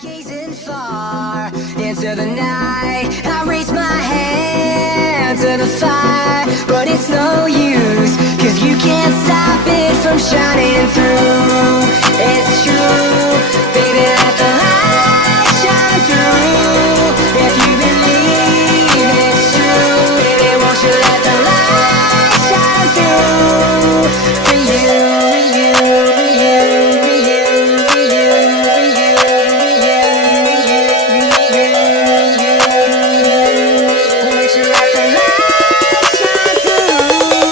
Gazing far into the night, I raise my hand to the fire, but it's no use, 'cause you can't stop it from shining through. It's true, baby, let the light shine through. If you believe it's true, baby, won't you let the light shine through for you, for you, for you, for you, for you, for you, for you, for you, for you, won't you let the light shine through?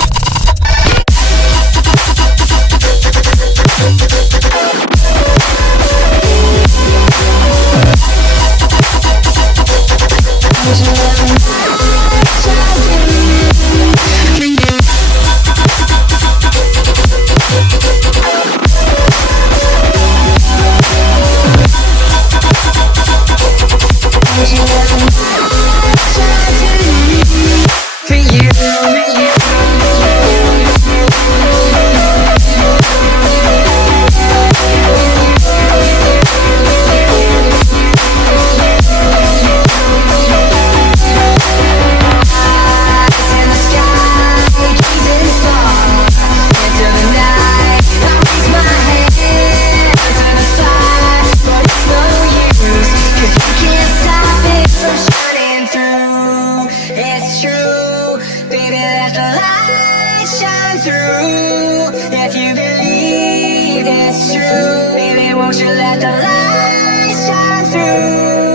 For you, for you. It's true, baby, let the light shine through. If you believe it's true, baby, won't you let the light shine through?